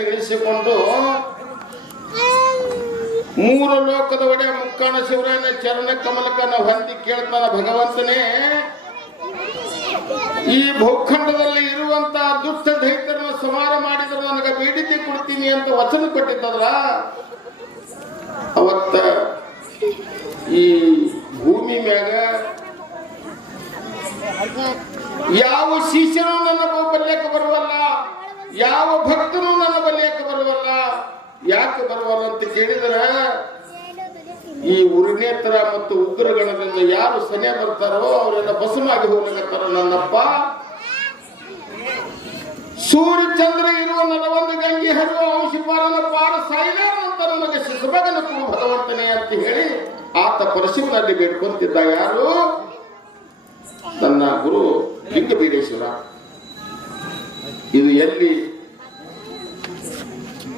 ಶಿವರಾಯನನ್ನು ಇಳಿಸಿಕೊಂಡು ಮೂರು ಲೋಕದ ಒಡೆಯ ಮುಕ್ಕಾಣ ಶಿವರಾಯನ ಚರಣ ಕಮಲಕನ ಹೊಂದಿ ಕೇಳ್ತಾನ, ಭಗವಂತನೇ ಈ ಭೂಖಂಡದಲ್ಲಿ ಇರುವಂತಹ ದುಷ್ಟ ದೈತ್ಯರನ್ನು ಸಂಹಾರ ಮಾಡಿದ್ರೆ ನನಗೆ ಬೇಡಿಕೆ ಕೊಡ್ತೀನಿ ಅಂತ ವಚನ ಕೊಟ್ಟಿದ್ದಲ್ಲ. ಅವತ್ತ ಈ ಭೂಮಿ ಮ್ಯಾಗ ಯಾವ ಶಿಷ್ಯನೂ ನನ್ನ ಬಲ್ಯಕ್ಕೆ ಬರುವಲ್ಲ, ಯಾವ ಭಕ್ತನೂ ನನ್ನ ಬಲ್ಯಕ್ಕೆ ಬರುವಲ್ಲ. ಯಾಕೆ ಬರುವಲ್ಲ ಅಂತ ಕೇಳಿದರೆ, ಈ ಉರಿನೇತ್ರ ಮತ್ತು ಉಗ್ರಗಣದಿಂದ ಯಾರು ಸನಿಯ ಬರ್ತಾರೋ ಅವರೆಲ್ಲ ಭಸ್ಮಾಗಿ ಹೋಗ್ಲಿಕ್ಕತ್ತಾರ. ನನ್ನಪ್ಪ ಸೂರ್ಯ ಚಂದ್ರ ಇರುವ ನಲವೊಂದು ಗಂಗೆ ಹರಿಯುವ ಅಂಶಪಾಲನ ಪಾರ ಸಾಯಿಲಾರ ಅಂತ ನನಗೆ ಶಿಶುಭಗನ ಕೊಡು ಭಗವಂತನೇ ಅಂತ ಹೇಳಿ ಆತ ಪರಶಿವನಲ್ಲಿ ಬೇಡ್ಕೊಂತಿದ್ದ. ಯಾರು? ನನ್ನ ಗುರು ಲಿಂಗಬೀರೇಶ್ವರ. ಇದು ಎಲ್ಲಿ?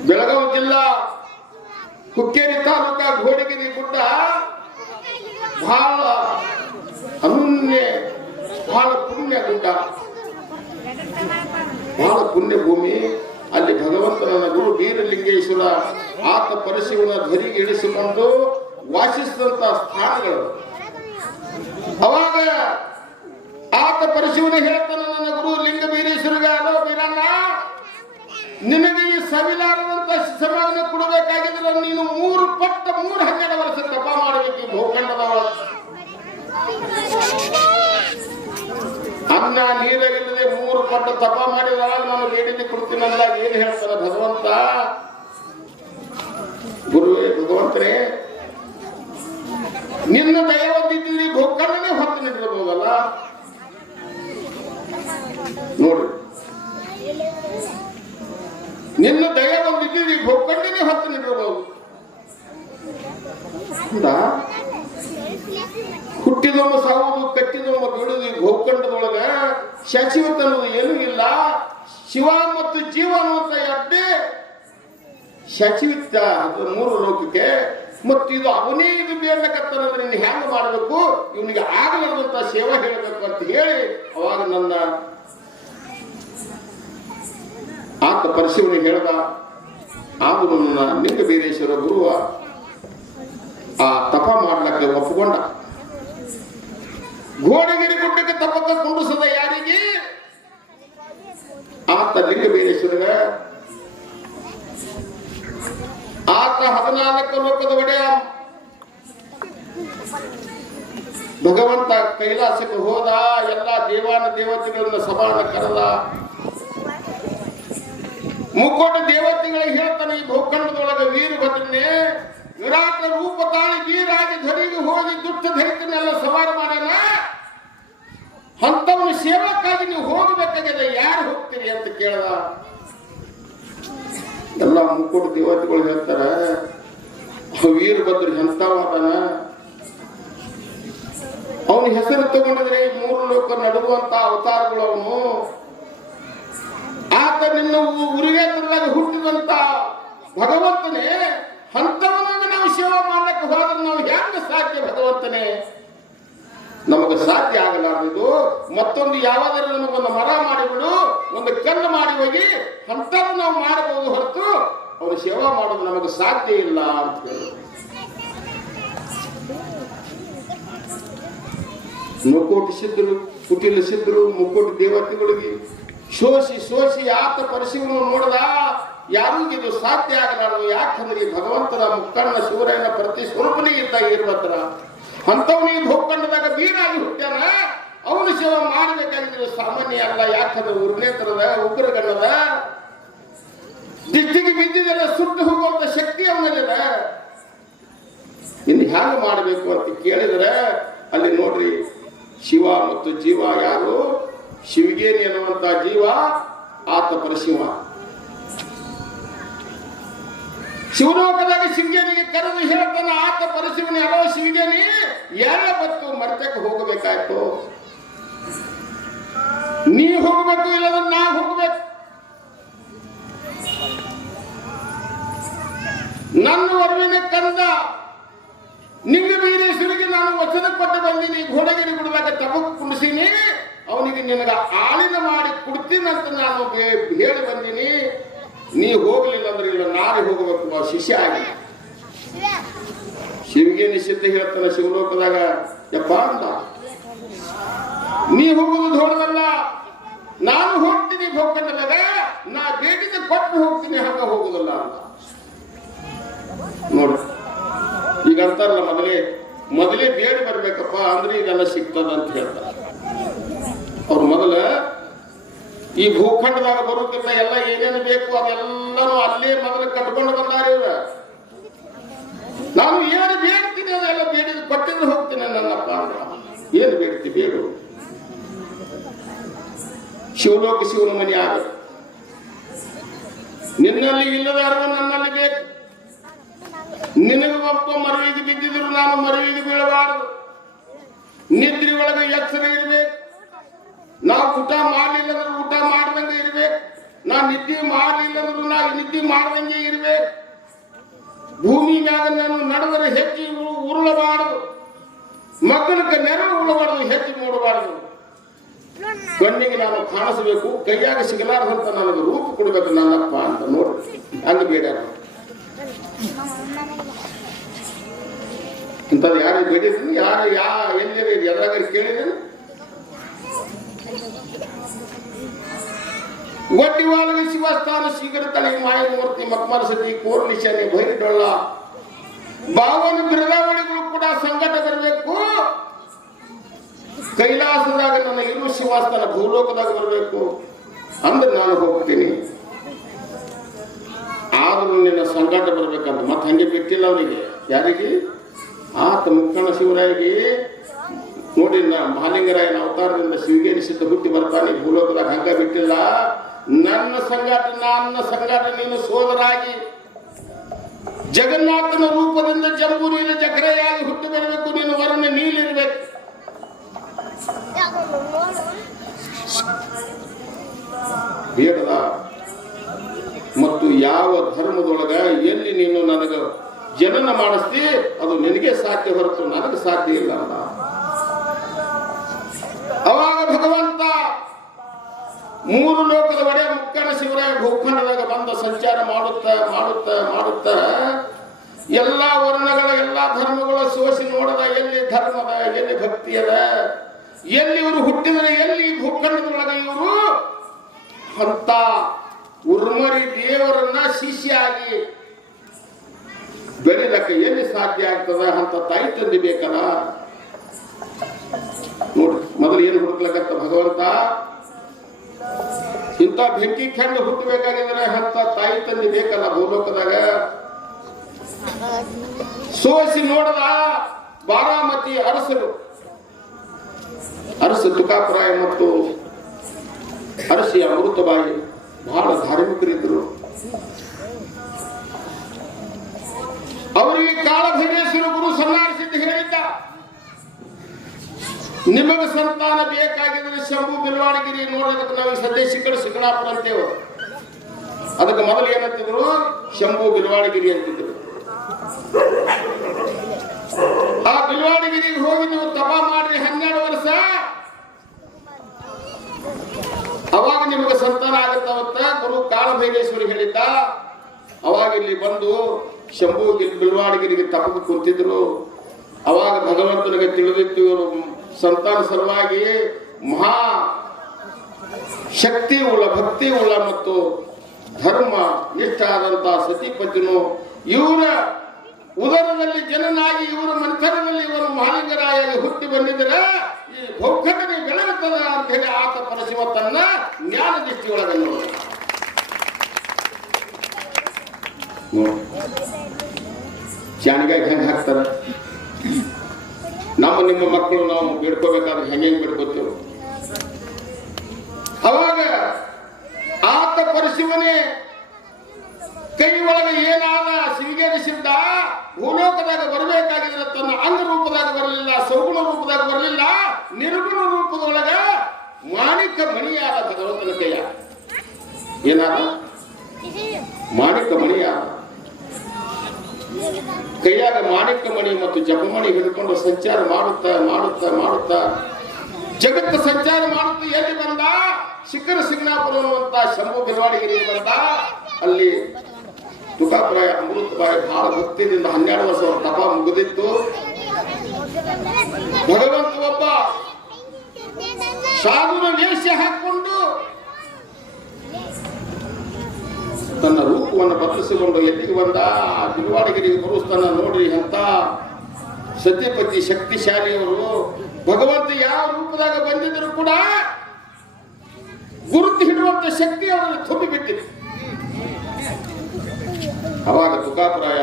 ಬೆಳಗಾವಿ ಜಿಲ್ಲಾ ಹುಕ್ಕೇರಿ ತಾಲೂಕಾ ಘೋಡಗಿರಿ ಗುಡ್ಡ. ಬಹಳ ಅನನ್ಯ, ಬಹಳ ಪುಣ್ಯ ಗುಡ್ಡ, ಬಹಳ ಪುಣ್ಯ ಭೂಮಿ. ಅಲ್ಲಿ ಭಗವಂತನ ಗುರು ಬೀರಲಿಂಗೇಶ್ವರ ಆತ ಪರಶಿವನ ಧ್ವರಿಗೆ ಇಳಿಸಿಕೊಂಡು ವಾಸಿಸಿದಂತ ಸ್ಥಾನಗಳು. ಅವಾಗ ಆತ ಪರಶಿವನ ಹೇಳ್ತಾನೆ ನನ್ನ ಗುರು ಲಿಂಗ ಬೀರೇಶ್ವರಿಗೆ, ಅಲೋ ಬೀರಣ್ಣ, ನಿನಗೆ ಈ ಸವಿಲಾರದಂತ ಸಮಾಧಾನ ಕೊಡಬೇಕಾಗಿದ್ರೆ ನೀನು 3 ಪಟ್ಟ 312 ವರ್ಷ ತಪ ಮಾಡಬೇಕು. ಈ ಭೂಖಂಡದ ಅನ್ನ ನೀರಿಲ್ಲದೆ 3 ಪಟ್ಟ ತಪ ಮಾಡಿದಾಗ ನಾನು ಬೇಡಿಕೆ ಕೊಡ್ತೀನಿ ಅಂದಾಗ ಏನ್ ಹೇಳ್ತಾನೆ ಭಗವಂತ? ಗುರುವೇ ಭಗವಂತನೇ, ನಿನ್ನ ದಯ ಹೊಂದಿದ್ದೀರಿ, ಭೂಖಂಡನೇ ಹೊತ್ತು ನಿಂತಿರಬಹುದಲ್ಲ. ನೋಡ್ರಿ, ನಿನ್ನ ದಯ ಹೊಂದಿದ್ದೀರಿ, ಭೂಖಂಡನೇ ಹೊತ್ತು ನಿಂತಿರಬಹುದು. ಹುಟ್ಟಿದೊಮ್ಮ ಸಾವುದು, ಕಟ್ಟಿದೊಮ್ಮ ಬಿಡುವುದು. ಈ ಭೂಖಂಡದೊಳಗ ಶಚಿವತ್ ಅನ್ನೋದು ಏನೂ ಇಲ್ಲ. ಶಿವ ಮತ್ತು ಜೀವ ಅನ್ನುವಂತ ಎಡ್ಡೆ ಶಚಿವಿತ್ತ 3 ಲೋಕಕ್ಕೆ. ಮತ್ತು ಇದು ಅವನೇ ಇದು ಬೇಡಕತ್ತಾನಂದ್ರೆ ಇನ್ನು ಹ್ಯಾಂಗ ಮಾಡಬೇಕು, ಇವನಿಗೆ ಆಗಲಾರದಂತ ಸೇವಾ ಹೇಳಬೇಕು ಅಂತ ಹೇಳಿ ಅವಾಗ ನನ್ನ ಆತ ಪರಶಿವನಿಗೆ ಹೇಳ್ದ. ಆದರೂ ನನ್ನ ಲಿಂಗಬೀರೇಶ್ವರ ಗುರುವ ಆ ತಪ ಮಾಡ್ಲಕ್ಕೆ ಒಪ್ಪಿಕೊಂಡ. ಘೋಡಗಿರಿ ಗುಡ್ಡಕ್ಕೆ ತಪಕ ಕುಂಡಿಸದ ಯಾರಿಗೆ? ಆತ ಲಿಂಗಬೀರೇಶ್ವರಗ. ಆತ 14 ಲೋಕದ ಒಡೆಯ ಭಗವಂತ ಕೈಲಾಸಕ್ಕೆ ಹೋದ. ಎಲ್ಲ ದೇವಾನ ದೇವತೆಗಳನ್ನ ಸಭಾನ ಕರೆದ. ಮುಕ್ಕೋಟ ದೇವತೆಗಳಿಗೆ ಹೇಳ್ತಾನೆ, ಈ ಭೂಖಂಡದೊಳಗೆ ವೀರಭದ್ರನೇ ವಿರಾಟ ರೂಪ ತಾಳಿ ವೀರಾಗಿ ಧ್ವನಿಗೆ ಹೋಗಿ ದುಷ್ಟ ಧರಿತನೆಲ್ಲ ಸವಾರ ಮಾಡ್ಯಾನ. ಅಂತವನ ಸೇವಕ್ಕಾಗಿ ನೀವು ಹೋಗಬೇಕಾಗಿದೆ, ಯಾರು ಹೋಗ್ತೀರಿ ಅಂತ ಕೇಳ್ದ. ಎಲ್ಲ ಮುಕ್ಕೋಟ ದೇವತೆಗಳು ಹೇಳ್ತಾರ, ವೀರಭದ್ರ ಎಂತವಾದನ, ಅವನ ಹೆಸರು ತಗೊಂಡಿದ್ರೆ 3 ಲೋಕ ನಡುವಂತ ಅವತಾರಗಳು ಅವನು. ಆತ ನಿನ್ನ ಉರಿಯೇತ್ರದಾಗ ಹುಟ್ಟಿದಂತ ಭಗವಂತನೇ, ಅಂತವನಾಗ ನಾವು ಸೇವಾ ಮಾಡ್ಲಿಕ್ಕೆ ಹೋದ್ರೆ ನಾವು ಹೆಂಗ ಸಾಧ್ಯ ಭಗವಂತನೇ? ನಮಗೆ ಸಾಧ್ಯ ಆಗಲಾರದು. ಮತ್ತೊಂದು ಯಾವಾದರೂ ನಮಗೊಂದು ಮರ ಮಾಡಿಬಿಡು, ಒಂದು ಕಲ್ಲು ಮಾಡಿ ಹೋಗಿ ಅಂತದ್ದು ನಾವು ಮಾಡಬಹುದು ಹೊರತು ಅವನು ಸೇವಾ ಮಾಡೋದು ನಮಗೆ ಸಾಧ್ಯ ಇಲ್ಲ ಅಂತ ಹೇಳಿ ಮುಕ್ಕೋಟಿ ಸಿದ್ಧರು, ಕುಟಿಲ ಸಿದ್ಧರು, ಮುಕ್ಕೋಟಿ ದೇವತೆಗಳಿಗೆ ಶೋಷಿ ಆತ ಪರಶಿವನು ನೋಡದ. ಯಾರಿಗೂ ಇದು ಸಾಧ್ಯ ಆಗಲಾರದು. ಯಾಕಂದ್ರೆ ಭಗವಂತನ ಮುಕ್ಕಣ್ಣ ಶಿವರಾಯನ ಪ್ರತಿ ಸ್ವರೂಪನೇ ಇದ್ದ ಇರ್ಬತ್ರ. ಅಂತವನಿಗೆ ಭೂಖಂಡದಾಗ ಬೀರಾಗಿ ಹುಟ್ಟ್ಯಾನ. ಅವನು ಸೇವೆ ಮಾಡಬೇಕಾಗಿದ್ರೆ ಸಾಮಾನ್ಯ ಅಲ್ಲ. ಯಾಕಂದ್ರೆ ಉರ್ನೇತ್ರದ ಉಗ್ರಗಣ್ಣದ ದಿಟ್ಟಿಗೆ ಬಿದ್ದಿದೆಲ್ಲ ಸುಟ್ಟು ಹೋಗುವಂತ ಶಕ್ತಿ ಅವನಲ್ಲಿದೆ. ಇನ್ನು ಹ್ಯಾಂಗ ಮಾಡಬೇಕು ಅಂತ ಕೇಳಿದ್ರೆ ಅಲ್ಲಿ ನೋಡ್ರಿ, ಶಿವ ಮತ್ತು ಜೀವ ಯಾರು? ಶಿವಗೇನಿ ಅನ್ನುವಂತ ಜೀವ, ಆತ ಪರಶಿವ. ಶಿವಲೋಕದಾಗ ಶಿವಗೇನಿಗೆ ಕರೆದು ಹೇಳ್ತಾನ ಆತ ಪರಶಿವನಿ, ಅಲೋ ಶಿವಗೇನಿ, ಯಾರ ಬತ್ತು ಮರ್ತಕ್ಕೆ ಹೋಗಬೇಕಾಯ್ತು, ನೀ ಹೋಗ್ಬೇಕು, ಇಲ್ಲದ್ರೆ ನಾ ಹೋಗ್ಬೇಕು. ನನ್ನ ವರವಿನ ಕಂದ ಲಿಂಗಬೀರೇಶ್ವರಿಗೆ ನಾನು ವಚನ ಕೊಟ್ಟು ಬಂದೀನಿ. ಘೋಡಗಿರಿ ಗುಡ್ಡದಾಗ ತಪಕ್ ಕುಡಿಸೀನಿ, ಅವನಿಗೆ ನಿನಗ ಆಳಿನ ಮಾಡಿ ಕೊಡ್ತೀನಂತ ನಾನು ಹೇಳಿ ಬಂದೀನಿ. ನೀ ಹೋಗ್ಲಿಲ್ಲ ಅಂದ್ರೆ ಇಲ್ಲ ನಾರೇ ಹೋಗಬೇಕು ನಾವು ಶಿಷ್ಯ ಆಗಿ. ಶಿವಗೆ ನಿಷಿದ್ಧ ಹೇಳ್ತಾನೆ ಶಿವಲೋಕದಾಗ, ಯಪ್ಪ ಅಂತ ನೀ ಹೋಗುದು ಹೊರದಲ್ಲ, ನಾನು ಹೋಗ್ತೀನಿ ಭೂಖಂಡದಾಗ, ನಾ ಬೇಡಿದ ಕೊಟ್ಟು ಹೋಗ್ತೀನಿ, ಹಂಗ ಹೋಗುದಲ್ಲ ಅಂತ ನೋಡಿ. ಈಗ ಅಂತಾರಲ್ಲ, ಮೊದಲೇ ಬೇಡ ಬರ್ಬೇಕಪ್ಪ ಅಂದ್ರೆ ಇದೆಲ್ಲ ಸಿಗ್ತದ ಅಂತ ಹೇಳ್ತಾರೆ ಅವ್ರು. ಮೊದಲ ಈ ಭೂಖಂಡದಾಗ ಬರುತ್ತಿಲ್ಲ ಎಲ್ಲ ಏನೇನು ಬೇಕು ಅದೆಲ್ಲನೂ ಅಲ್ಲೇ ಮೊದಲು ಕಟ್ಕೊಂಡು ಬಂದಾರ ಇವ್ರ. ನಾನು ಏನು ಬೇಡ್ತೀನಿ ಅದೆಲ್ಲ ಬೇಡಿದ ಕೊಟ್ಟಿದ್ರೆ ಹೋಗ್ತೀನಿ ನನ್ನಪ್ಪ ಅಂದ್ರ. ಏನು ಬೇಡ್ತಿ ಬೇಡು, ಶಿವಲೋಕ ಶಿವನ ಮನೆ ಆಗ. ನಿನ್ನಲ್ಲಿ ಇಲ್ಲದ ಅರಿವು ನನ್ನಲ್ಲಿ ಬೇಕು. ನಿನಗೆ ಒಬ್ಬ ಮರವಿಗೆ ಬಿದ್ದಿದ್ರು ನಾನು ಮರವಿಗೆ ಬೀಳಬಾರದು. ನಿದ್ರಿ ಒಳಗೆ ಎಚ್ಚರ ಇರ್ಬೇಕು. ನಾವು ಊಟ ಮಾಡಲಿಲ್ಲ ಅಂದ್ರೆ ಊಟ ಮಾಡ್ದಂಗೆ ಇರ್ಬೇಕು. ನಾ ನಿದ್ದೆ ಮಾಡಲಿಲ್ಲ ಅಂದ್ರೂ ನಾ ನಿದ್ದೆ ಮಾಡ್ದಂಗೆ ಇರ್ಬೇಕು. ಭೂಮಿ ಮ್ಯಾಗ ನಾನು ನಡೆದರೆ ಹೆಚ್ಚು ಉರುಳಬಾರದು. ಮಕ್ಕಳಿಗೆ ನೆರಳು ಉಳಬಾರದು, ಹೆಚ್ಚು ನೋಡಬಾರದು. ಕಣ್ಣಿಗೆ ನಾನು ಕಾಣಿಸಬೇಕು, ಕೈಯಾಗ ಸಿಗಲಾರದಂತ ನನಗೆ ರೂಪ ಕೊಡ್ಬೇಕು ನನ್ನಪ್ಪ ಅಂತ ನೋಡಿ. ಹಂಗ ಬೇಡ ಇಂಥದ್ದು ಯಾರು ಬೇಡಿದ್ದೀನಿ, ಯಾರು ಎಲ್ಲಿ ಎದ್ರಾಗ ಕೇಳಿದ್ದೀನಿ. ಒಡ್ಡಿವಾಲಗೆ ಶಿವಸ್ಥಾನ ಶೀಘ್ರ ತಲೆಗೆ ಮಾಯಮೂರ್ತಿ ಮಕ್ಮರ ಸತಿ ಕೋರ್ನಿಶಾನೆ ಭೈರಡೊಳ್ಳ ಬಾವನ ಬಿರದಾವಳಿಗಳು ಕೂಡ ಸಂಕಟ ಬರಬೇಕು. ಕೈಲಾಸದಾಗ ನನ್ನ ಇರು ಶಿವಸ್ಥಾನ ಭೂಲೋಕದಾಗ ಬರಬೇಕು ಅಂದ್ರೆ ನಾನು ಹೋಗ್ತೀನಿ. ಆದ್ರೂ ನಿನ್ನ ಸಂಕಟ ಬರ್ಬೇಕಂತ ಮತ್ತೆ ಹಂಗೆ ಬಿಟ್ಟಿಲ್ಲ ಅವನಿಗೆ. ಯಾರಿಗೆ? ಆತ ಮುಕ್ಕಣ ಶಿವರಾಯಿಗೆ ನೋಡಿ. ಮಹಾಲಿಂಗರಾಯನ ಅವತಾರದಿಂದ ಶಿವಗೇರಿಸಿದ್ದ ಹುಟ್ಟಿ ಬರ್ತಾನೆ ಭೂಲೋಕದಾಗ. ಹಂಗ ಬಿಟ್ಟಿಲ್ಲ. ನನ್ನ ಸಂಗಾಟ ನೀನು ಸೋದರಾಗಿ ಜಗನ್ನಾಥನ ರೂಪದಿಂದ ಜಂಬೂ ನೀನು ಜಗರೆಯಾಗಿ ಹುಟ್ಟಿ ಬರಬೇಕು. ನೀನು ವರನ ನೀಲಿರ್ಬೇಕು. ಬೇಡದ ಮತ್ತು ಯಾವ ಧರ್ಮದೊಳಗ ಎಲ್ಲಿ ನೀನು ನನಗ ಜನನ ಮಾಡಿಸ್ತಿ ಅದು ನಿನಗೆ ಸಾಧ್ಯ ಹೊರತು ನನಗೆ ಸಾಧ್ಯ ಇಲ್ಲ ಅಲ್ಲ. ಅವಾಗ ಭಗವಂತ ಮೂರು ಲೋಕದ ಒಡೆಯ ಮುಕ್ಕಣ ಶಿವರಾಯ ಭೂಖಂಡದಾಗ ಬಂದ ಸಂಚಾರ ಮಾಡುತ್ತ ಎಲ್ಲಾ ವರ್ಣಗಳ ಎಲ್ಲಾ ಧರ್ಮಗಳ ಸೋಸಿ ನೋಡದ. ಎಲ್ಲಿ ಧರ್ಮದ, ಎಲ್ಲಿ ಭಕ್ತಿಯದ, ಎಲ್ಲಿ ಇವರು ಹುಟ್ಟಿದರೆ, ಎಲ್ಲಿ ಭೂಖಂಡದೊಳಗ ಇವರು ಅಂತ ಉರ್ಮರಿ ದೇವರನ್ನ ಶಿಷ್ಯ ಆಗಿ ಬೆಳಿಲಕ್ಕೆ ಎಲ್ಲಿ ಸಾಧ್ಯ ಆಗ್ತದ ಅಂತ ತಾಯಿ ತಂದೆ ಬೇಕಲ್ಲ ನೋಡ್ರಿ. ಮೊದಲು ಏನು ಹುಡುಕ್ಲಕತ್ತ ಭಗವಂತ, ಇಂಥ ಬೆಂಕಿ ಖಂಡ ಹುಟ್ಟಬೇಕಾಗಿದ್ರೆ ಅಂತ ತಾಯಿ ತಂದೆ ಬೇಕಲ್ಲ ಭೂಲೋಕದಾಗ. ಸೋಸಿ ನೋಡದ ಬಾರಾಮತಿ ಅರಸರು, ಅರಸ ತುಕಾಪುರಾಯ ಮತ್ತು ಅರಸಿ ಅಮೃತಬಾಯಿ ಬಹಳ ಧಾರ್ಮಿಕರಿದ್ರು. ಅವರಿಗೆ ಕಾಳಭೈರೇಶ್ವರ ಗುರು ಸನ್ನಾರಿಸಿದ್ದು ಹೇಳಿದ್ದ, ನಿಮಗೆ ಸಂತಾನ ಬೇಕಾಗಿದ್ರೆ ಶಂಭು ಬಿಲ್ವಾಡಗಿರಿ ನೋಡೋದಕ್ಕೆ ನಾವು ಸದ್ಯ ಶಿಕಣಾಪುರ ಅಂತೇವೆ. ಅದಕ್ಕೆ ಮೊದಲು ಏನಂತಿದ್ರು? ಶಂಭು ಬಿಲ್ವಾಡಗಿರಿ ಅಂತಿದ್ರು. ಆ ಬಿಲ್ವಾಡಗಿರಿಗೆ ಹೋಗಿ ನೀವು ತಪ ಮಾಡ್ರಿ 12 ವರ್ಷ, ಅವಾಗ ನಿಮಗೆ ಸಂತಾನ ಆಗುತ್ತವತ್ತ ಗುರು ಕಾಳಭೈರೇಶ್ವರಿ ಹೇಳಿದ್ದ. ಅವಾಗ ಇಲ್ಲಿ ಬಂದು ಶಂಭು ಬಿಲ್ವಾಡಗಿರಿಗೆ ತಪಕ್ಕೆ ಕುಂತಿದ್ರು. ಅವಾಗ ಭಗವಂತನಿಗೆ ತಿಳಿದಿತ್ತು ಇವರು ಸಂತಾನ ಸಲುವಾಗಿ ಮಹಾ ಶಕ್ತಿ ಉಳ್ಳ, ಭಕ್ತಿ ಉಳ್ಳ ಮತ್ತು ಧರ್ಮ ನಿಷ್ಠ ಆದಂತಹ ಸತಿಪತಿನು ಇವರ ಉದರದಲ್ಲಿ ಜನನಾಗಿ ಇವರ ಮಂಥನದಲ್ಲಿ ಇವರು ಮಹಾಲಿಂಗರಾಯಾಗಿ ಹುಟ್ಟಿ ಬಂದಿದ್ರೆ ಈ ಭೂಖಂಡನೆ ಬೆಳಗುತ್ತದೆ ಅಂತ ಹೇಳಿ ಆತ ಪರಶಿವ ತನ್ನ ಜ್ಞಾನ ದೃಷ್ಟಿಯೊಳಗೆ ನೋಡಿ. ಜಾಣಿಗಾಗಿ ಹೆಂಗೆ ಹಾಕ್ತಾರೆ. ನಿಮ್ಮ ಮಕ್ಕಳು ನಾವು ಬೇಡ್ಕೋಬೇಕಾದ್ರೆ ಹೆಂಗೆ ಬೇಡ್ಕೋತೇವೆ. ಅವಾಗ ಆತ ಪರಶಿವನೇ ಕೈ ಒಳಗೆ ಏನಾದ ಸಿಂಗೇರಿಸಿದ್ದ ಭೂಲೋಕದಾಗ ಬರಬೇಕಾಗಿದ್ರೆ ತನ್ನ ಅಂಗ ರೂಪದಾಗ ಬರಲಿಲ್ಲ, ಸೌಗುಣ ರೂಪದಾಗ ಬರಲಿಲ್ಲ, ನಿರ್ಗುಣ ರೂಪದೊಳಗ ಮಾಣಿಕ ಮಣಿಯಾದ ಭಗವಂತನ ಕೈಯ ಏನಾದ ಮಾಣಿಕ ಮಣಿಯಾದ ಕೈಯಾಗ ಮಾಣಿಕ ಮಣಿ ಮತ್ತು ಜಪಮಣಿ ಹಿಡ್ಕೊಂಡು ಸಂಚಾರ ಮಾಡುತ್ತಾ ಜಗತ್ತು ಸಂಚಾರ ಮಾಡುತ್ತಾ ಎಲ್ಲಿ ಬಂದ? ಶಿಖರ ಸಿಗ್ನಾಪುರ ಅನ್ನುವಂತ ಶಂಭು ಬಿಲ್ವಾಡಗಿರಿ ಬಂದ. ಅಲ್ಲಿ ತುಕಾಪುರಾಯ ಅಮೃತಬಾಯಿ ಬಹಳ ಭಕ್ತಿಯಿಂದ 12 ವರ್ಷ ಅವರ ತಪ ಮುಗಿದಿತ್ತು. ಭಗವಂತ ಒಬ್ಬ ಸಾಧುನ ವೇಷ ಹಾಕೊಂಡು ತನ್ನ ರೂಪವನ್ನು ಬದಲಿಸಿಕೊಂಡು ಎಲ್ಲಿಗೆ ಬಂದ ಬಿರುವಾಡಗಿರಿಗೆ ಬರುಸ್ತಾನ. ನೋಡ್ರಿ ಅಂತ ಸತ್ಯಪತಿ ಶಕ್ತಿಶಾಲಿಯವರು ಭಗವಂತ ಯಾವ ರೂಪದಾಗ ಬಂದಿದ್ರು ಕೂಡ ಗುರುತು ಹಿಡುವಂತ ಶಕ್ತಿ ಅವರಲ್ಲಿ ತುಂಬಿಬಿಟ್ಟಿದೆ. ಅವಾಗ ತುಕಾಪುರಾಯ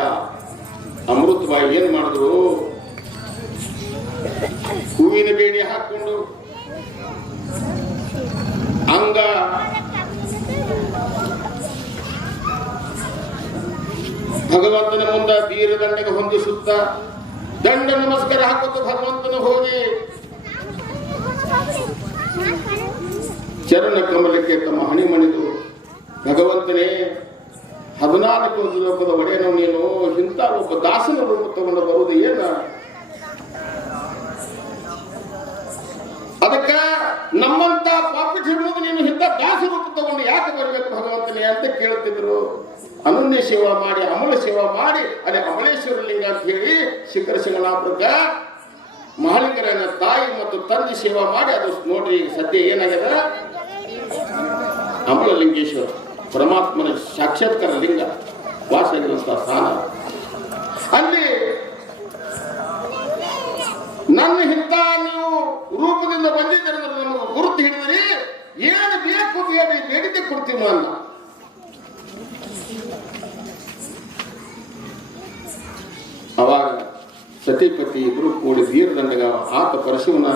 ಅಮೃತಬಾಯಿ ಏನ್ ಮಾಡಿದ್ರು, ಹೂವಿನ ಬೇಡಿ ಹಾಕೊಂಡು ಅಂಗ ಭಗವಂತನ ಮುಂದೆ ದೀರ ದಂಡೆಗೆ ಹೊಂದಿಸುತ್ತ ದಂಡ ನಮಸ್ಕಾರ ಹಾಕೋದು ಭಗವಂತನ ಹೋಗಿ ಚರಣ ಕಮಲಕ್ಕೆ ತಮ್ಮ ಹಣಿಮಣಿದು, ಭಗವಂತನೇ 14 ಲೋಕದ ಒಡೆಯನು ನೀನು, ಇಂಥ ಒಬ್ಬ ದಾಸನ ರೂಪ ತಗೊಂಡು ಬರುವುದು ಏನ? ಅದಕ್ಕ ನಮ್ಮಂತ ಪಾಪಿಟ್ ಹಿಡಿದು ನೀನು ಇಂಥ ದಾಸ ರೂಪ ತಗೊಂಡು ಯಾಕೆ ಬರಬೇಕು ಭಗವಂತನೇ ಅಂತ ಕೇಳುತ್ತಿದ್ರು. ಅನನ್ಯ ಸೇವಾ ಮಾಡಿ ಅಮಲ ಸೇವಾ ಮಾಡಿ ಅಲ್ಲಿ ಅಮಲೇಶ್ವರ ಲಿಂಗ ಅಂತ ಹೇಳಿ ಶಿಖರ ಶಿಂಗಣಾಪುರಕ್ಕ ಮಹಾಲಿಂಗರನ್ನ ತಾಯಿ ಮತ್ತು ತಂದೆ ಸೇವಾ ಮಾಡಿ ಅದು ನೋಡ್ರಿ ಸದ್ಯ ಏನಾಗ್ಯದ, ಅಮಲಲಿಂಗೇಶ್ವರ ಪರಮಾತ್ಮನ ಸಾಕ್ಷಾತ್ಕಾರ ಲಿಂಗ ವಾಸ ಆಗಿರುವಂತಹ ಸ್ಥಾನ. ಅಲ್ಲಿ ನನ್ನ ಇಂಥ ನೀವು ರೂಪದಿಂದ ಬಂದಿದ್ದರೆ ನಮಗೆ ಗುರುತು ಹಿಡಿದ್ರಿ, ಏನು ಬೇಕು ಬೇಡಿಕೆ ಕೊಡ್ತೀವಿ ಅನ್ನ. ಅವಾಗ ಸತಿಪತಿ ಇಬ್ರು ಕೂಡಿ ದೀರ್ಘದಂಡಗ ಆತ ಪರಶುವನ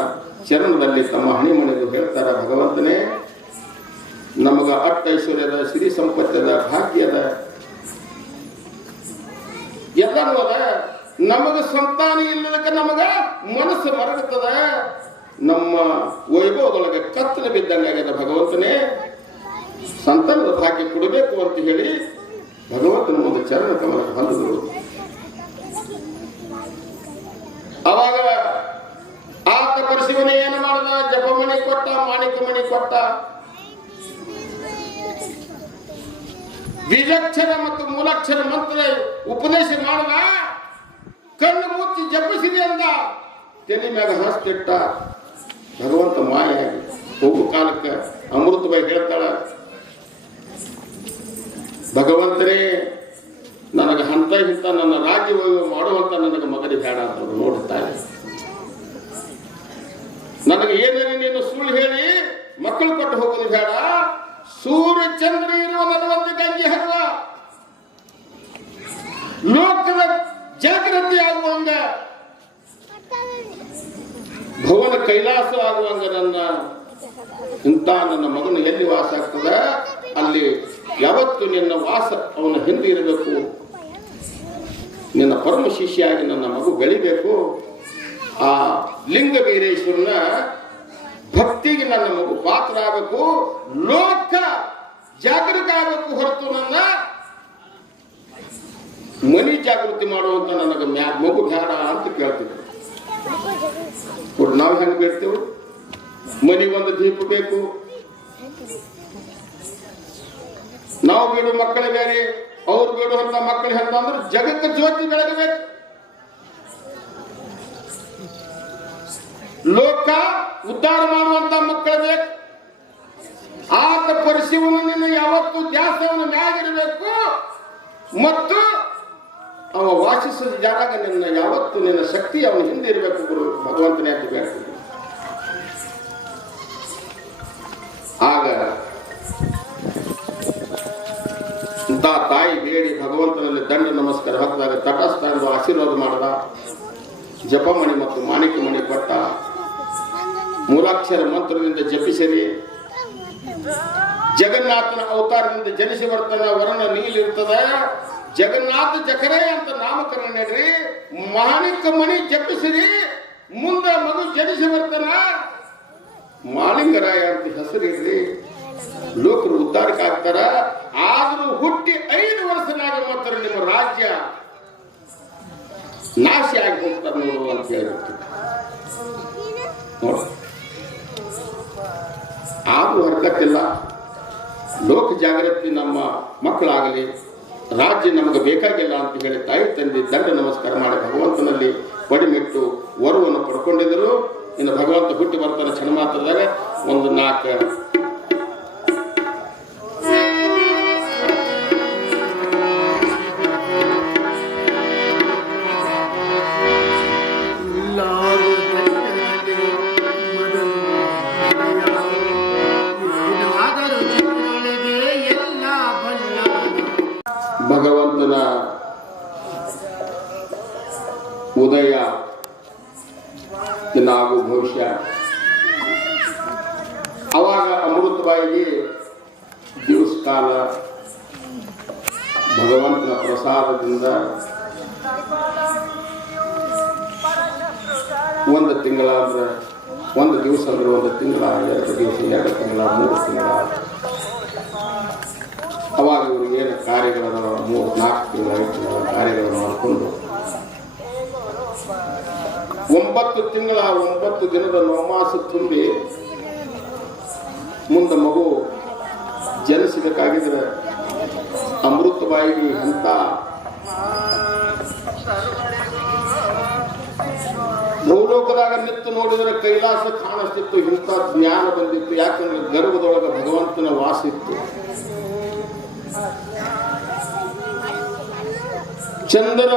ಚರಣದಲ್ಲಿ ತಮ್ಮ ಹಣಿಮಣಿದು ಹೇಳ್ತಾರ, ಭಗವಂತನೇ ನಮಗ ಅಟ್ಟೈಶ್ವರ್ಯದ ಸಿರಿ ಸಂಪತ್ತದ ಭಾಗ್ಯದ ಎಲ್ಲರೂ ಅದ, ನಮಗ ಸಂತಾನ ಇಲ್ಲದಕ್ಕೆ ನಮಗ ಮನಸ್ಸು ಮರಗುತ್ತದ, ನಮ್ಮ ವೈಭವದೊಳಗೆ ಕತ್ತಲು ಬಿದ್ದಂಗಾಗ್ಯದ. ಭಗವಂತನೇ ಸಂತಾನದ ಭಾಗ್ಯ ಕೊಡಬೇಕು ಅಂತ ಹೇಳಿ ಭಗವಂತನ ಒಂದು ಚರಣ ಕಮಲ ಹೊಂದಿದ್ರು. ಅವಾಗ ಆತ ಪರಶಿವನೇ ಏನು ಮಾಡಿದ, ಜಪಮಣಿ ಕೊಟ್ಟ, ಮಾಣಿಕ ಮಣಿ ಕೊಟ್ಟ, ಬೀಜಾಕ್ಷರ ಮತ್ತು ಮೂಲಾಕ್ಷರ ಮಂತ್ರ ಉಪದೇಶ ಮಾಡಿದ. ಕಣ್ಣು ಮುಚ್ಚಿ ಜಪಿಸಿದೆ ಅಂದ, ತಲೆ ಮ್ಯಾಗ ಹಸ್ತಿಟ್ಟ. ಭಗವಂತ ಮಾಯಾಗಿ ಹೋಗು ಕಾಲಕ್ಕೆ ಅಮೃತಬಾಯಿ ಹೇಳ್ತಾಳ, ಭಗವಂತನೇ ನನಗೆ ಹಂತ ಇಂತ ನನ್ನ ರಾಜ್ಯ ಮಾಡುವಂತ ನನಗೆ ಮಗನಿಗೆ ಬೇಡ ಅಂತ ನೋಡುತ್ತಾರೆ. ನನಗೆ ಏನೇನು ನೀನು ಸುಳ್ಳು ಹೇಳಿ ಮಕ್ಕಳು ಕೊಟ್ಟು ಹೋಗೋದು ಬೇಡ, ಸೂರ್ಯ ಚಂದ್ರ ಇರುವ ನನಗೊಂದು ಗಂಜಿ ಹರುವ ಲೋಕದ ಜಾಗೃತಿ ಆಗುವಂಗ, ಭುವನ ಕೈಲಾಸ ಆಗುವಂಗ ನನ್ನ ಮಗನು ಎಲ್ಲಿ ವಾಸ ಆಗ್ತದ ಅಲ್ಲಿ ಯಾವತ್ತು ನಿನ್ನ ವಾಸ ಅವನ ಹಿಂದೆ ಇರಬೇಕು. ನಿನ್ನ ಪರಮ ಶಿಷ್ಯಾಗಿ ನನ್ನ ಮಗು ಬೆಳಿಬೇಕು. ಆ ಲಿಂಗ ವೀರೇಶ್ವರನ ಭಕ್ತಿಗೆ ನನ್ನ ಮಗು ಪಾತ್ರ ಆಗಬೇಕು, ಲೋಕ ಜಾಗೃತಿ ಆಗಬೇಕು. ಹೊರತು ನನ್ನ ಮನಿ ಜಾಗೃತಿ ಮಾಡುವಂತ ನನಗೆ ಮಗು ಬೇಡ ಅಂತ ಕೇಳ್ತಿದ್ರು. ನಾವು ಹೆಂಗ್ ಬೇಡ್ತೇವೆ, ಮನಿ ಒಂದು ದೀಪ ಬೇಕು, ನಾವು ಬೇಡು ಮಕ್ಕಳು ಬೇರೆ, ಅವ್ರು ಬೇಡುವಂತ ಮಕ್ಕಳು ಹೆಂಗ ಅಂದ್ರೆ ಜಗಕ್ಕೆ ಜ್ಯೋತಿ ಬೆಳಗಬೇಕು. ಲೋಕ ಉದ್ಧಾರ ಮಾಡುವಂತ ಮಕ್ಕಳು ಬೇಕು. ಆತ ಪರಶಿವನನ್ನು ಯಾವತ್ತು ದ್ಯಾಸವನ್ನು ಮ್ಯಾಗಿರಬೇಕು ಮತ್ತು ಅವ ವಾಸಿಸಿದ ಜಾಗ ನಿನ್ನ ಯಾವತ್ತು ನಿನ್ನ ಶಕ್ತಿ ಅವನ ಹಿಂದೆ ಇರಬೇಕು ಗುರು ಭಗವಂತನೇ ಅಂತ ಹೇಳ್ತೀವಿ. ಆಗ ತಾಯಿ ಬೇಡಿ ಭಗವಂತನಲ್ಲಿ ದಂಡ ನಮಸ್ಕಾರ ಹಾಕಿದಾಗ ತಟಸ್ಥ ಎಂದು ಆಶೀರ್ವಾದ ಮಾಡದ. ಜಪಮಣಿ ಮತ್ತು ಮಾಣಿಕ್ಯ ಮಣಿ ಕೊಟ್ಟ. ಮೂಲಾಕ್ಷರ ಮಂತ್ರದಿಂದ ಜಪಿಸಿರಿ. ಜಗನ್ನಾಥನ ಅವತಾರದಿಂದ ಜನಿಸಿ ಬರ್ತಾನ, ವರ್ಣ ನೀಲಿರ್ತದ, ಜಗನ್ನಾಥ ಜಖರೆ ಅಂತ ನಾಮಕರಣ ನೀಡ್ರಿ. ಮಾಣಿಕ್ಯ ಮಣಿ ಜಪಿಸಿರಿ, ಮುಂದೆ ಮಗು ಜನಿಸಿ ಬರ್ತಾನ, ಮಾಳಿಂಗರಾಯ ಅಂತ ಹೆಸರಿಡ್ರಿ. ಲೋಕರು ಉದ್ಧಾರಕ್ಕೆ ಆಗ್ತಾರ. ಆದ್ರೂ ಹುಟ್ಟಿ 5 ವರ್ಷನಾಗ ಮಾತ್ರ ನಿಮ್ಮ ರಾಜ್ಯ ನಾಶ ಆಗಿ ಹೋಗ್ತಾರೆ ನೋಡು ಅಂತ ಹೇಳ್ಬಿಡ್ತೀವಿ. ನೋಡ, ಆದ್ರೂ ಹರ್ಕತ್ತಿಲ್ಲ. ಲೋಕ ಜಾಗೃತಿ ನಮ್ಮ ಮಕ್ಕಳಾಗಲಿ, ರಾಜ್ಯ ನಮಗೆ ಬೇಕಾಗಿಲ್ಲ ಅಂತ ಹೇಳಿ ತಾಯಿ ತಂದೆ ದಂಡ ನಮಸ್ಕಾರ ಮಾಡಿ ಭಗವಂತನಲ್ಲಿ ಪಡಿಮಿಟ್ಟು ವರವನ್ನು ಪಡ್ಕೊಂಡಿದ್ದರು. ಇನ್ನು ಭಗವಂತ ಹುಟ್ಟಿ ಬರ್ತಾನೆ ಕ್ಷಣ ಮಾತ್ರದಾಗ ಒಂದು 4 ಭಗವಂತನ ಉದಯ ನಾವು ಭವಿಷ್ಯ. ಅವಾಗ ಅಮೃತಬಾಯಿಗೆ ದಿವಸ ಕಾಲ ಭಗವಂತನ ಪ್ರಸಾದದಿಂದ ಒಂದು ತಿಂಗಳ ಅಂದ್ರೆ ಒಂದು ದಿವಸ ಅಂದ್ರೆ ಒಂದು ತಿಂಗಳ, 2 ದಿವಸ 2 ತಿಂಗಳ, 3 ತಿಂಗಳ. ಅವಾಗ ಇವರು ಏನು ಕಾರ್ಯಗಳನ್ನು 3-4 ತಿಂಗಳ 5 ತಿಂಗಳ ಕಾರ್ಯಗಳನ್ನು ಮಾಡಿಕೊಂಡು 9 ತಿಂಗಳ 9 ದಿನದ ನವಮಾಸ ತುಂಬಿ ಮುಂದೆ ಮಗು ಜನಿಸಬೇಕಾಗಿದ್ರೆ ಅಮೃತಬಾಯಿಗೆ ಅಂತ ಭೂಲೋಕದಾಗ ನಿಂತು ನೋಡಿದರೆ ಕೈಲಾಸ ಕಾಣಿಸ್ತಿತ್ತು, ಇಂಥ ಜ್ಞಾನ ಬಂದಿತ್ತು. ಯಾಕಂದ್ರೆ ಗರ್ಭದೊಳಗೆ ಭಗವಂತನ ವಾಸ ಇತ್ತು. ಚಂದ್ರ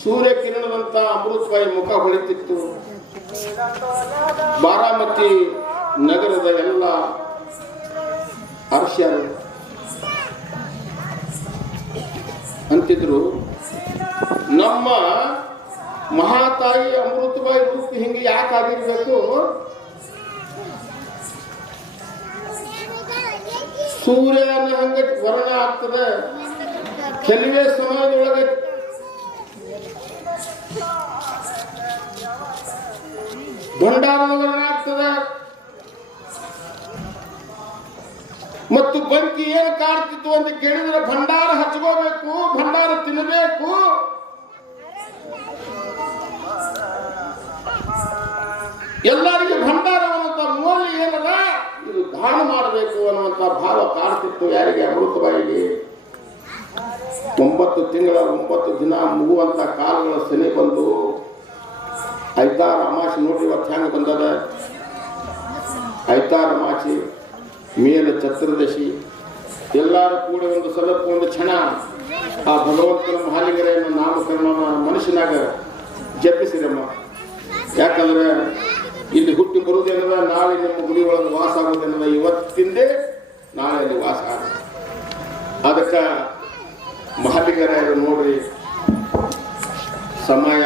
ಸೂರ್ಯ ಕಿರಣದಂತ ಅಮೃತಬಾಯಿ ಮುಖ ಹೊಳಿತಿತ್ತು. ಬಾರಾಮತಿ ನಗರದ ಎಲ್ಲ ಅರ್ಶ್ಯರು ಅಂತಿದ್ರು, ನಮ್ಮ ಮಹಾತಾಯಿ ಅಮೃತಬಾಯಿ ರೂಪ ಹಿಂಗೆ ಯಾಕಾಗಿರ್ಬೇಕು? ಸೂರ್ಯನ ಹಂಗ ವರ್ಣ ಆಗ್ತದೆ, ಕೆಲವೇ ಸಮಯದೊಳಗೆ ಭಂಡಾರದ ವರ್ಣ ಆಗ್ತದೆ. ಮತ್ತು ಬೆಂಕಿ ಏನು ಕಾಡ್ತಿತ್ತು ಅಂತ ಕೇಳಿದ್ರೆ ಭಂಡಾರ ಹಚ್ಕೋಬೇಕು, ಭಂಡಾರ ತಿನ್ನಬೇಕು. ಎಲ್ಲರಿಗೆ ಭಂಡಾರ ಅನ್ನುವಂತ ಮೂಲ ಏನದ ಇದು ದಾನ ಮಾಡಬೇಕು ಅನ್ನುವಂತ ಭಾವ ಕಾಡ್ತಿತ್ತು ಯಾರಿಗೆ? ಅಮೃತಬಾಯಿಗೆ. 9 ತಿಂಗಳ 9 ದಿನ ಮುಗುವಂತ ಕಾಲಗಳ ಸನಿ ಬಂದು ಐತಾರ ಅಮಾಸಿ ನೋಡ್ರಿ ಇವತ್ತು ಹೆಂಗೆ ಬಂದದ. ಐತಾರ ಅಮಾಸಿ ಮೇಲೆ ಚತುರ್ದಶಿ ಎಲ್ಲರೂ ಕೂಡಿ ಒಂದು ಸ್ವಲ್ಪ ಒಂದು ಕ್ಷಣ ಆ ಭಗವಂತನ ಮಹಾಲಿಂಗರೆಯನ್ನು ನಾಮಕರಣ ಮನುಷ್ಯನಾಗ ಜಪಿಸಿರಮ್ಮ. ಯಾಕಂದ್ರೆ ಇಲ್ಲಿ ಹುಟ್ಟಿ ಬರುವುದೇನದ, ನಾಳೆ ನಿಮ್ಮ ಗುಡಿ ಒಳಗೆ ವಾಸ ಆಗೋದೇನದ, ಇವತ್ತಿಂದೇ ನಾಳೆ ಅಲ್ಲಿ ವಾಸ ಆಗ. ಅದಕ್ಕೆ ಮಹಾಲಿಂಗರಾಯರು ನೋಡ್ರಿ ಸಮಯ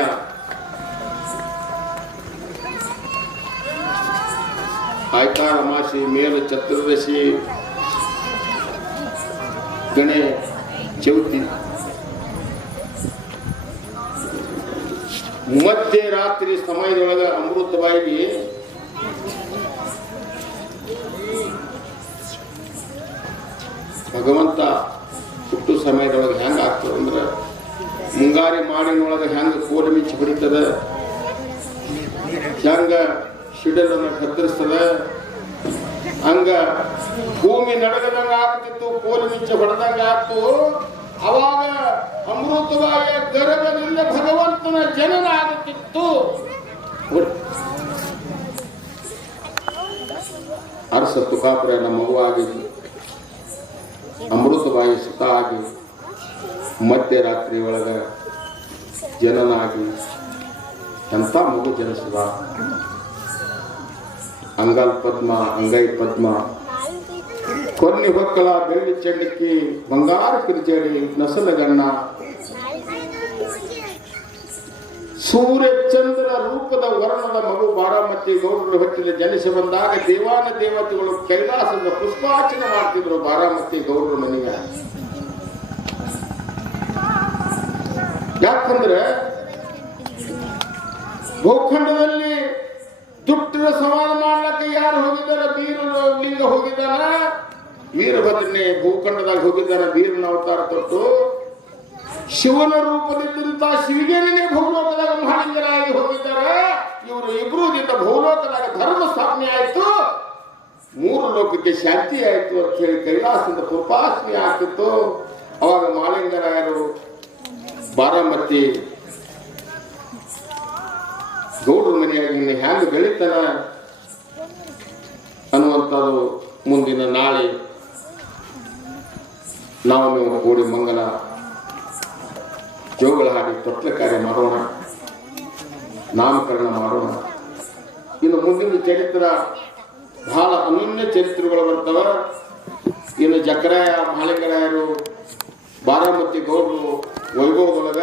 ಆಯ್ತಾರ ಅಮಾಸಿ ಮೇಲೆ ಚತುರ್ದಶಿ ಗಣೆ ಚೌತಿ ಮಧ್ಯರಾತ್ರಿ ಸಮಯದೊಳಗೆ ಅಮೃತಬಾಯಿಗೆ ಭಗವಂತ ಹುಟ್ಟು ಸಮಯದೊಳಗೆ ಹೆಂಗ ಆಗ್ತದೆ ಅಂದ್ರೆ ಮುಂಗಾರಿ ಮಾಡಿನೊಳಗೆ ಹೆಂಗ ಕೋಲಿ ಮಿಂಚಿ ಹೊಡಿತದ, ಹೆಂಗ ಶಿಡಲನ್ನು ಕತ್ತರಿಸ್ತದೆ, ಹಂಗ ಭೂಮಿ ನಡಗದಂಗ ಆಗ್ತಿತ್ತು, ಕೋಲಿ ಮಿಂಚಿ ಹೊಡೆದಂಗ ಆಗ್ತು. ಅವಾಗ ಅಮೃತಬಾಯಿಯ ಗರ್ಭದಿಂದ ಭಗವಂತನ ಜನನ ಆಗುತ್ತಿತ್ತು. ಅರಸ ತುಕಾಪುರ ಮಗುವಾಗಿ ಅಮೃತಬಾಯಿ ಸುತ ಆಗಿ ಮಧ್ಯರಾತ್ರಿ ಒಳಗ ಜನನ ಆಗಿ ಎಂತ ಮಗು ಜನಿಸಿದ. ಅಂಗಾಲ್ ಪದ್ಮ, ಅಂಗೈ ಪದ್ಮ, ಕೊನ್ನಿ ಹೊಕ್ಕಳ, ಬೆಳ್ಳಿ ಚಂಡಿಕಿ, ಬಂಗಾರ ಕಿರಿಚೇಡಿ, ನಸಲಗಣ್ಣ, ಸೂರ್ಯ ಚಂದ್ರ ರೂಪದ ವರ್ಣದ ಮಗು ಬಾರಾಮತಿ ಗೌಡರ ಹೊಟ್ಟೆಯಲ್ಲಿ ಜನಿಸಿ ಬಂದಾಗ ದೇವಾನ ದೇವತೆಗಳು ಕೈಲಾಸದ ಪುಷ್ಪಾರ್ಚನೆ ಮಾಡ್ತಿದ್ರು ಬಾರಾಮತಿ ಗೌಡರ ಮನೆಗೆ. ಯಾಕಂದ್ರೆ ಭೂಖಂಡದಲ್ಲಿ ದುಷ್ಟರ ಸಮಾನ ಮಾಡ್ಲಕ್ಕೆ ಯಾರು ಹೋಗಿದ್ದಾರೆ? ಬೀರಲಿಂಗ ಹೋಗಿದ್ದಾನ, ವೀರಭದ್ರನೇ ಭೂಖಂಡದಾಗ ಹೋಗಿದ್ದಾನೆ, ಬೀರನ ಅವತಾರ ಕೊಟ್ಟು ಶಿವನ ರೂಪದಿದ್ದಂತ ಶಿವಗೇನೇ ಭೂಲೋಕದಾಗ ಮಹಾಲಿಂಗರಾಗಿ ಹೋಗಿದ್ದಾರೆ. ಇವರು ಇಬ್ರು ಭೂಲೋಕದಾಗ ಧರ್ಮ ಸ್ಥಾಪನೆ ಆಯ್ತು. ಮೂರು ಲೋಕಕ್ಕೆ ಶಾಂತಿ ಆಯಿತು ಅಂತ ಹೇಳಿ ಕೈಲಾಸದಿಂದ ಕೃಪಾಸ್ಮಿ ಆಗ್ತಿತ್ತು. ಅವಾಗ ಮಾಲಿಂಗರಾಯರು ಬಾರಾಮತಿ ಗೌಡ್ರ ಮನೆಯಾಗಿ ಇನ್ನು ಹ್ಯಾಂಗ ಬೆಳಿತಾನ ಅನ್ನುವಂಥದ್ದು ಮುಂದಿನ ನಾಳೆ ನಾವು ನೀವು ಕೂಡಿ ಮಂಗಲ ಜೋಗಳ ಹಾಡಿ ತೊಟ್ಲ ಕಾರ್ಯ ಮಾಡೋಣ, ನಾಮಕರಣ ಮಾಡೋಣ. ಇನ್ನು ಮುಂದಿನ ಚರಿತ್ರ ಬಹಳ ಅನನ್ಯ ಚರಿತ್ರೆಗಳು ಬರ್ತವ. ಇನ್ನು ಜಕರಾಯ ಮಾಲಿಂಗರಾಯರು ಬಾರಾಮತಿ ಗೌಡರು ವೈಭವದೊಳಗ